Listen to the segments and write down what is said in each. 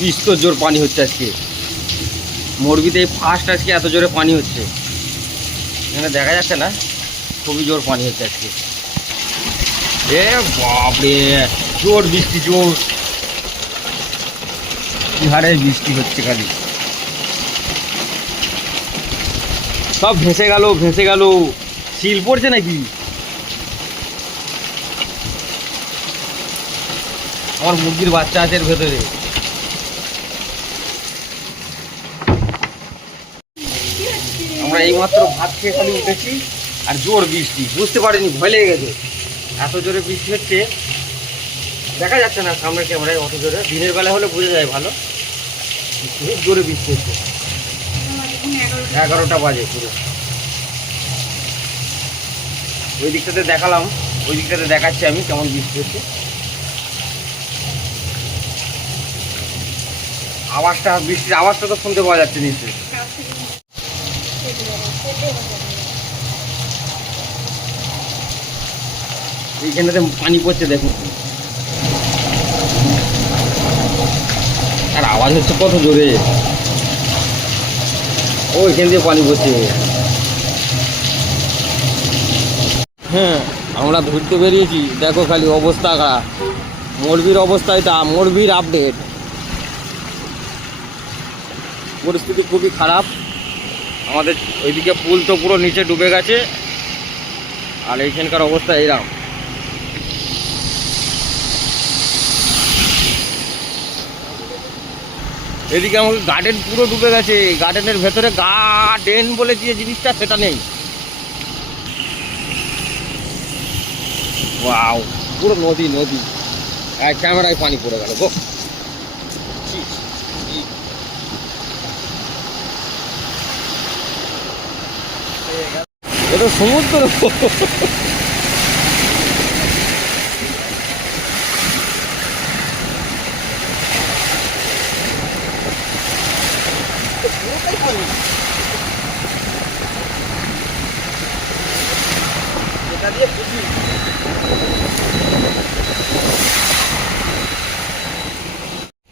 বিস্তর জোর পানি হচ্ছে আজকে মোরবিতে ফার্স্ট আজকে এত জোরে পানি হচ্ছে এখানে দেখা যাচ্ছে না খুবই জোর পানি হচ্ছে আজকে এ বাপরে জোর বৃষ্টি জোর কি হারে বৃষ্টি হচ্ছে খালি সব ভেসে গেল শিল পড়ছে নাকি আমার মুরগির বাচ্চা আছে এর ভেতরে আমরা এইমাত্র ভাত খেয়ে খালি উঠেছি আর জোর বৃষ্টি বুঝতে পারিনি ভয় লেগে গেছে এত জোরে বৃষ্টি হচ্ছে দেখা যাচ্ছে না সামনের ক্যামেরায় অত জোরে দিনের বেলা হলে বোঝা যায় ভালো খুব জোরে বৃষ্টি হচ্ছে 11টা বাজে পুরো ওই দিকটাতে দেখালাম ওই দিকটাতে দেখাচ্ছি আমি কেমন বৃষ্টি হচ্ছে আওয়াজটা বৃষ্টির আওয়াজটা তো শুনতে পাওয়া যাচ্ছে নিশ্চয়ই এইখানটাতে পানি পড়ছে দেখুন আর আওয়াজ হচ্ছে কত জোরে ওইখান দিয়ে পানি পড়ছে হ্যাঁ আমরা ঘুরতে বেরিয়েছি দেখো খালি অবস্থা মোরবির অবস্থা এটা মোরবির আপডেট পরিস্থিতি খুবই খারাপ আমাদের ওইদিকে পুল তো পুরো নিচে ডুবে গেছে আর এইখানকার অবস্থা এইরকম এদিকে আমাকে গার্ডেন পুরো ডুবে গেছে গার্ডেনের ভেতরে গার্ডেন বলে যে জিনিসটা সেটা নেই ওয়াও পুরো নদী ক্যামেরায় পানি পড়ে গেল গো এটা সমুদ্র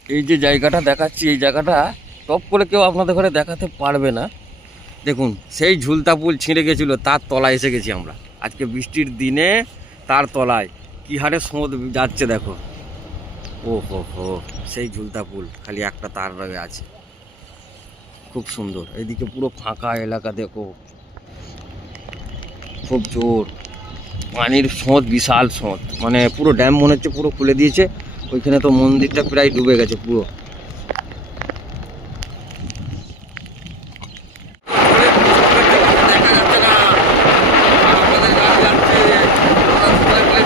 এই যে জায়গাটা দেখাচ্ছি এই জায়গাটা টপ করে কেউ আপনাদের ঘরে দেখাতে পারবে না দেখুন সেই ঝুলতা পুল ছিঁড়ে গেছিলো তার তলায় এসে গেছি আমরা আজকে বৃষ্টির দিনে তার তলায় কি হারে সমুদ্র যাচ্ছে দেখো ও হো সেই ঝুলতা পুল খালি একটা তার রয়ে আছে খুব সুন্দর এইদিকে পুরো ফাঁকা এলাকা দেখো খুব জোর পানির স্রোত বিশাল স্রোত মানে পুরো ড্যাম মনে হচ্ছে পুরো খুলে দিয়েছে ওইখানে তো মন্দিরটা প্রায় ডুবে গেছে পুরো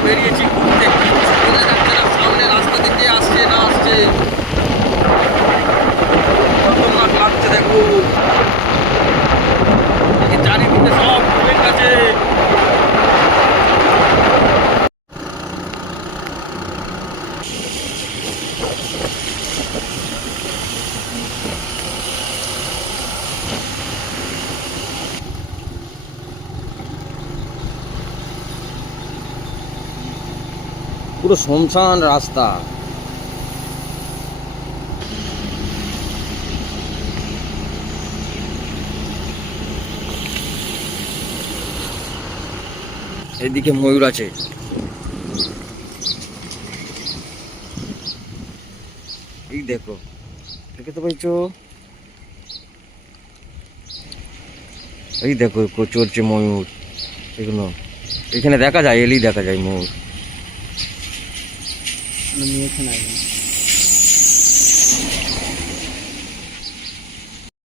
বেরিয়েছি ঘুরতে বোঝা যাচ্ছে না সামনে রাস্তা দিকে আসছে না আসছে খতরনাক লাগছে দেখো চারিদিকে সব ডুবে গেছে পুরো শুনশান রাস্তা এদিকে ময়ূর আছে এই দেখো দেখতে পাইছো এই দেখো চলছে ময়ূর এগুলো এখানে দেখা যায় এলেই দেখা যায় ময়ূর